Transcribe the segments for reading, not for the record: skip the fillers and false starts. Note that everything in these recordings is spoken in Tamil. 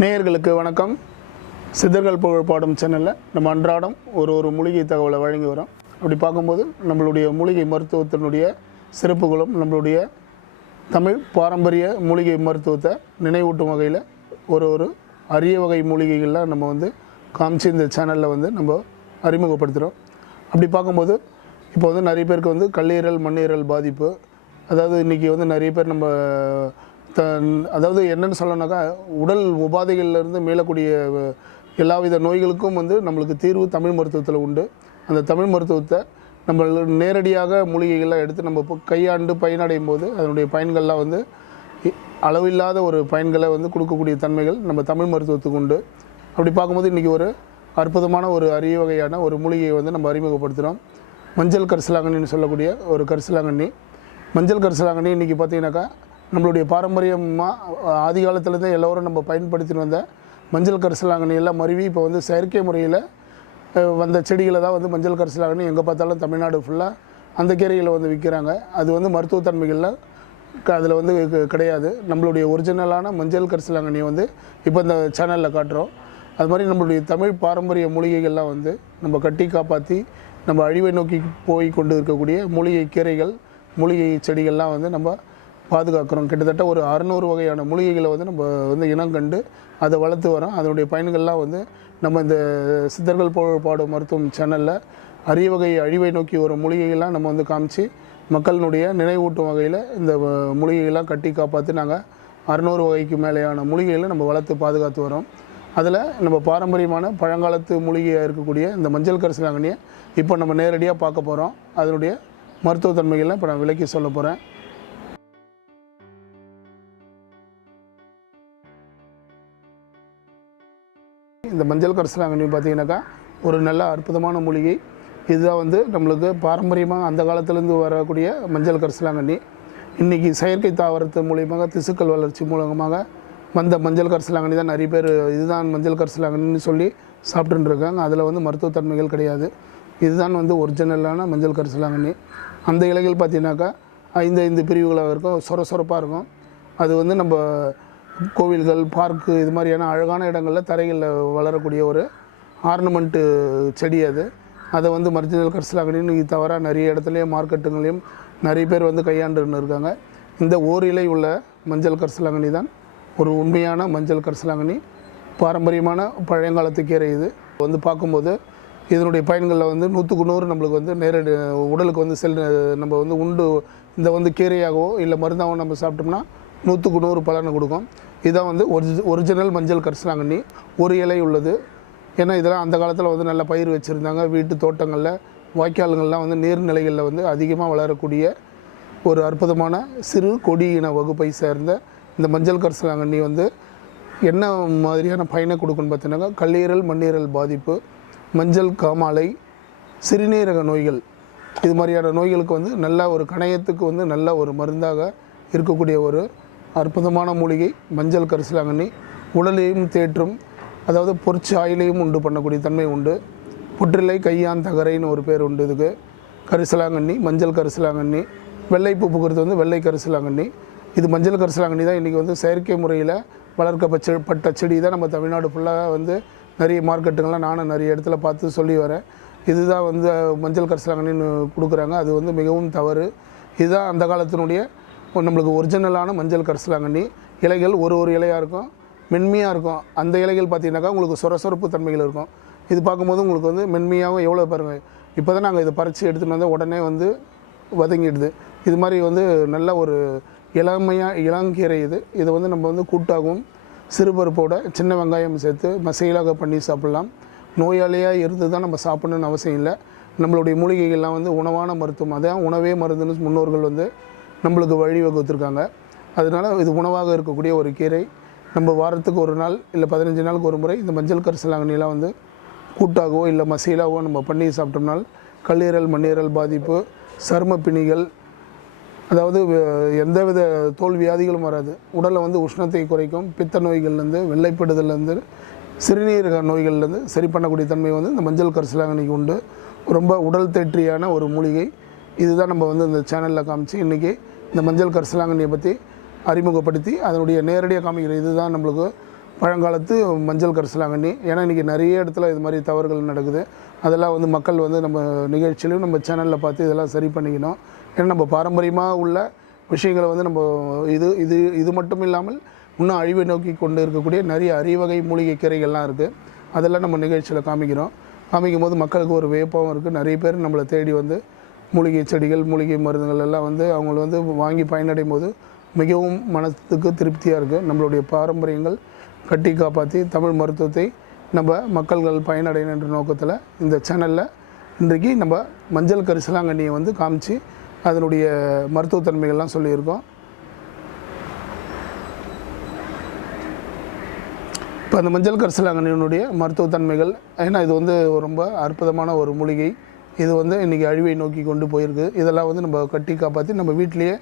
நேயர்களுக்கு வணக்கம். சித்தர்கள் புகழ்பாடும் சேனலில் நம்ம அன்றாடம் ஒரு மூலிகை தகவலை வழங்கி வரோம். அப்படி பார்க்கும்போது நம்மளுடைய மூலிகை மருத்துவத்தினுடைய சிறப்புகளும் நம்மளுடைய தமிழ் பாரம்பரிய மூலிகை மருத்துவத்தை நினைவூட்டும் வகையில் ஒரு அரிய வகை மூலிகைகள்லாம் நம்ம காமிச்சு இந்த சேனலில் நம்ம அறிமுகப்படுத்துகிறோம். அப்படி பார்க்கும்போது இப்போ நிறைய பேருக்கு கல்லீரல் மண்ணீரல் பாதிப்பு, அதாவது இன்றைக்கி நிறைய பேர் நம்ம அதாவது என்னென்னு சொல்லணும்னாக்கா உடல் உபாதைகள்லேருந்து மீளக்கூடிய எல்லாவித நோய்களுக்கும் நம்மளுக்கு தீர்வு தமிழ் மருத்துவத்தில் உண்டு. அந்த தமிழ் மருத்துவத்தை நம்ம நேரடியாக மூலிகைகள்லாம் எடுத்து நம்ம கையாண்டு பயனடையும் போது அதனுடைய பயன்கள்லாம் அளவில்லாத ஒரு பயன்களை கொடுக்கக்கூடிய தன்மைகள் நம்ம தமிழ் மருத்துவத்துக்கு உண்டு. அப்படி பார்க்கும்போது இன்றைக்கி ஒரு அற்புதமான ஒரு அரிய வகையான ஒரு மூலிகையை நம்ம அறிமுகப்படுத்துகிறோம். மஞ்சள் கரிசலாங்கண்ணின்னு சொல்லக்கூடிய ஒரு கரிசலாங்கண்ணி. மஞ்சள் கரிசலாங்கண்ணி இன்றைக்கி பார்த்திங்கனாக்கா நம்மளுடைய பாரம்பரியமாக ஆதி காலத்துலேருந்து எல்லோரும் நம்ம பயன்படுத்தின்னு வந்த மஞ்சள் கரிசலாங்கண்ணி எல்லாம் மருவி இப்போ செயற்கை முறையில் வந்த செடிகளை தான் மஞ்சள் கரிசலாங்கண்ணி எங்கே பார்த்தாலும் தமிழ்நாடு ஃபுல்லாக அந்த கீரைகளை விற்கிறாங்க. அது மருத்துவத்தன்மைகள்லாம் அதில் கிடையாது. நம்மளுடைய ஒரிஜினலான மஞ்சள் கரிசலாங்கண்ணியை இப்போ இந்த சேனலில் காட்டுறோம். அது மாதிரி நம்மளுடைய தமிழ் பாரம்பரிய மூலிகைகள்லாம் நம்ம கட்டி காப்பாற்றி நம்ம அழிவை நோக்கி போய் கொண்டு இருக்கக்கூடிய மூலிகை கீரைகள் மூலிகை செடிகள்லாம் நம்ம பாதுகாக்கிறோம். கிட்டத்தட்ட ஒரு 600 வகையான மூலிகைகளை நம்ம இனம் கண்டு அதை வளர்த்து வரோம். அதனுடைய பயன்கள்லாம் நம்ம இந்த சித்தர்கள் புகழ்பாடும் மருத்துவம் சேனலில் அரிய வகை அழிவை நோக்கி ஒரு மூலிகைகள்லாம் நம்ம காமிச்சு மக்களினுடைய நினைவூட்டும் வகையில் இந்த மூலிகைகள்லாம் கட்டி காப்பாற்றி நாங்கள் 600 வகைக்கு மேலேயான மூலிகைகளை நம்ம வளர்த்து பாதுகாத்து வரோம். அதில் நம்ம பாரம்பரியமான பழங்காலத்து மூலிகையாக இருக்கக்கூடிய இந்த மஞ்சள் கரிசலாங்கண்ணியை இப்போ நம்ம நேரடியாக பார்க்க போகிறோம். அதனுடைய மருத்துவத்தன்மைகளை இப்போ நான் விளக்கி சொல்ல போகிறேன். இந்த மஞ்சள் கரிசலாங்கண்ணி பார்த்திங்கனாக்கா ஒரு நல்ல அற்புதமான மூலிகை. இதுதான் நம்மளுக்கு பாரம்பரியமாக அந்த காலத்துலேருந்து வரக்கூடிய மஞ்சள் கரிசலாங்கண்ணி. இன்றைக்கி செயற்கை தாவரத்து மூலியமாக திசுக்கள் வளர்ச்சி மூலமாக வந்த மஞ்சள் கரிசலாங்கண்ணி தான் நிறைய பேர் இதுதான் மஞ்சள் கரிசலாங்கண்ணின்னு சொல்லி சாப்பிட்டுன்னு இருக்காங்க. அதில் மருத்துவத்தன்மைகள் கிடையாது. இதுதான் ஒரிஜினலான மஞ்சள் கரிசலாங்கண்ணி. அந்த இலைகள் பார்த்திங்கனாக்கா 5 பிரிவுகளாக இருக்கும், சொரப்பாக இருக்கும். அது நம்ம கோவில்கள், பார்க்கு இது மாதிரியான அழகான இடங்களில் தரைகளில் வளரக்கூடிய ஒரு ஆர்னமெண்ட்டு செடி. அதை மஞ்சள் கரிசலாங்கண்ணின்னு தவிர நிறைய இடத்துலையும் மார்க்கெட்டுங்களையும் நிறைய பேர் கையாண்டுன்னு இருக்காங்க. இந்த ஓர் இலை உள்ள மஞ்சள் கரிசலாங்கண்ணி தான் ஒரு உண்மையான மஞ்சள் கரிசலாங்கண்ணி. பாரம்பரியமான பழங்காலத்து கீரை. இது பார்க்கும்போது இதனுடைய பயன்களில் 100க்கு 100 நம்மளுக்கு நேரடி உடலுக்கு நம்ம உண்டு இந்த கீரையாகவோ இல்லை மருந்தாகவோ நம்ம சாப்பிட்டோம்னா 100க்கு 100 பலனை கொடுக்கும். இதுதான் ஒரிஜினல் மஞ்சள் கரிசலாங்கண்ணி. ஒரு இலை உள்ளது. ஏன்னா இதெல்லாம் அந்த காலத்தில் நல்ல பயிர் வச்சுருந்தாங்க. வீட்டு தோட்டங்களில் வாய்க்கால்கள்லாம் நீர்நிலைகளில் அதிகமாக வளரக்கூடிய ஒரு அற்புதமான சிறு கொடி இன வகுப்பை சேர்ந்த இந்த மஞ்சள் கரிசலாங்கண்ணி என்ன மாதிரியான பயனை கொடுக்குன்னு பார்த்தீங்கன்னா கல்லீரல் மண்ணீரல் பாதிப்பு, மஞ்சள் காமாலை, சிறுநீரக நோய்கள், இது மாதிரியான நோய்களுக்கு நல்ல ஒரு கணையத்துக்கு நல்ல ஒரு மருந்தாக இருக்கக்கூடிய ஒரு அற்புதமான மூலிகை மஞ்சள் கரிசலாங்கண்ணி. உடலையும் தேற்றும், அதாவது பொறிச்சு ஆயிலையும் உண்டு பண்ணக்கூடிய தன்மை உண்டு. புற்றிலை கையான் தகரைன்னு ஒரு பேர் உண்டு இதுக்கு. கரிசலாங்கண்ணி, மஞ்சள் கரிசலாங்கண்ணி. வெள்ளைப்பூ பூக்கிறது வெள்ளை கரிசலாங்கண்ணி. இது மஞ்சள் கரிசலாங்கண்ணி தான் இன்றைக்கி செயற்கை முறையில் வளர்க்கப்பட்ட செடி தான் நம்ம தமிழ்நாடு ஃபுல்லாக நிறைய மார்க்கெட்டுங்கள்லாம் நானும் நிறைய இடத்துல பார்த்து சொல்லி வரேன். இதுதான் மஞ்சள் கரிசலாங்கண்ணின்னு கொடுக்குறாங்க. அது மிகவும் தவறு. இதுதான் அந்த காலத்தினுடைய நம்மளுக்கு ஒரிஜினலான மஞ்சள் கரிசலாங்கண்ணி. இலைகள் ஒரு இலையாக இருக்கும், மென்மையாக இருக்கும். அந்த இலைகள் பார்த்திங்கனாக்கா உங்களுக்கு சொரப்பு தன்மைகள் இருக்கும். இது பார்க்கும்போது உங்களுக்கு மென்மையாகவும் எவ்வளோ பாருங்கள். இப்போ தான் நாங்கள் இதை பறித்து எடுத்துகிட்டு உடனே வதங்கிடுது. இது மாதிரி நல்ல ஒரு இளங்கீரை. இதை நம்ம கூட்டாகவும் சிறுபருப்போட சின்ன வெங்காயம் சேர்த்து மசைலாக பண்ணி சாப்பிட்லாம். நோயாளியாக இருந்து தான் நம்ம சாப்பிடணுன்னு அவசியம் இல்லை. நம்மளுடைய மூலிகைகள்லாம் உணவான மருத்துவம். அதான் உணவே மருந்துன்னு முன்னோர்கள் நம்மளுக்கு வழிவகுத்திருக்காங்க. அதனால் இது உணவாக இருக்கக்கூடிய ஒரு கீரை. நம்ம வாரத்துக்கு ஒரு நாள் இல்லை 15 நாளுக்கு ஒரு முறை இந்த மஞ்சள் கரிசலாங்கண்ணிலாம் கூட்டாகவோ இல்லை மசைலாகவோ நம்ம பண்ணி சாப்பிட்டோம்னால் கல்லீரல் மண்ணீரல் பாதிப்பு, சரும பிணிகள், அதாவது எந்தவித தோல் வியாதிகளும் வராது. உடலை உஷ்ணத்தை குறைக்கும். பித்த நோய்கள்லேருந்து, வெள்ளைப்படுதல்லேருந்து, சிறுநீரக நோய்கள்லேருந்து சரி பண்ணக்கூடிய தன்மை இந்த மஞ்சள் கரிசலாங்கண்ணிக்கு உண்டு. ரொம்ப உடல் தேற்றியான ஒரு மூலிகை. இதுதான் நம்ம இந்த சேனலில் காமிச்சு இன்றைக்கி இந்த மஞ்சள் கரிசலாங்கண்ணியை பற்றி அறிமுகப்படுத்தி அதனுடைய நேரடியாக காமிக்கிற இதுதான் நம்மளுக்கு பழங்காலத்து மஞ்சள் கரிசலாங்கண்ணி. ஏன்னா இன்றைக்கி நிறைய இடத்துல இது மாதிரி தவறுகள் நடக்குது. அதெல்லாம் வந்து மக்கள் வந்து நம்ம நிகழ்ச்சியிலையும் நம்ம சேனலில் பார்த்து இதெல்லாம் சரி பண்ணிக்கணும். ஏன்னா நம்ம பாரம்பரியமாக உள்ள விஷயங்களை வந்து நம்ம இது இது இது மட்டும் இல்லாமல் இன்னும் அழிவை நோக்கி கொண்டு இருக்கக்கூடிய நிறைய அரியவகை மூலிகை கீரைகள்லாம் இருக்குது. அதெல்லாம் நம்ம நிகழ்ச்சியில் காமிக்கும் போது மக்களுக்கு ஒரு வியப்பாகவும் இருக்குது. நிறைய பேர் நம்மளை தேடி வந்து மூலிகை செடிகள், மூலிகை மருந்துகள் எல்லாம் வந்து அவங்கள வந்து வாங்கி பயனடையும் போது மிகவும் மனத்துக்கு திருப்தியாக இருக்குது. நம்மளுடைய பாரம்பரியங்கள் கட்டி காப்பாற்றி தமிழ் மருத்துவத்தை நம்ம மக்கள்கள் பயனடையணும் என்ற நோக்கத்தில் இந்த சேனலில் இன்றைக்கி நம்ம மஞ்சள் கரிசலாங்கண்ணியை வந்து காமிச்சு அதனுடைய மருத்துவத்தன்மைகள்லாம் சொல்லியிருக்கோம். இப்போ அந்த மஞ்சள் கரிசலாங்கண்ணியினுடைய மருத்துவத்தன்மைகள், ஏன்னா இது வந்து ரொம்ப அற்புதமான ஒரு மூலிகை. இது வந்து இன்றைக்கி அழிவை நோக்கி கொண்டு போயிருக்கு. இதெல்லாம் வந்து நம்ம கட்டி காப்பாற்றி நம்ம வீட்டிலையே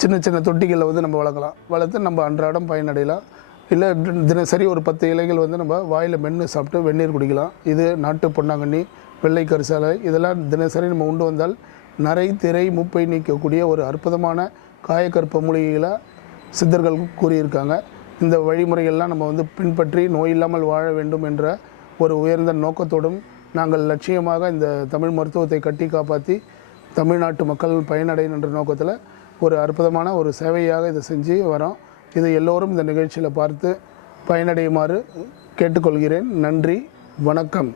சின்ன சின்ன தொட்டிகளில் வந்து நம்ம வளர்த்து நம்ம அன்றாடம் பயனடையலாம். இல்லை தினசரி ஒரு 10 இலைகள் வந்து நம்ம வாயில் மென்று சாப்பிட்டு வெந்நீர் குடிக்கலாம். இது நாட்டு பொன்னாங்கண்ணி, வெள்ளை கரிசாலை, இதெல்லாம் தினசரி நம்ம உண்டு வந்தால் நரை, திரை, மூப்பை நீக்கக்கூடிய ஒரு அற்புதமான காயக்கற்ப மூலிகைகளாக சித்தர்கள் கூறியிருக்காங்க. இந்த வழிமுறைகள்லாம் நம்ம வந்து பின்பற்றி நோய் இல்லாமல் வாழ வேண்டும் என்ற ஒரு உயர்ந்த நோக்கத்தோடும் நாங்கள் லட்சியமாக இந்த தமிழ் மருத்துவத்தை கட்டி காப்பாற்றி தமிழ்நாட்டு மக்கள் பயனடையும் என்ற நோக்கத்தில் ஒரு அற்புதமான ஒரு சேவையாக இதை செஞ்சு வரோம். இதை எல்லோரும் இந்த நிகழ்ச்சியில் பார்த்து பயனடையுமாறு கேட்டுக்கொள்கிறேன். நன்றி, வணக்கம்.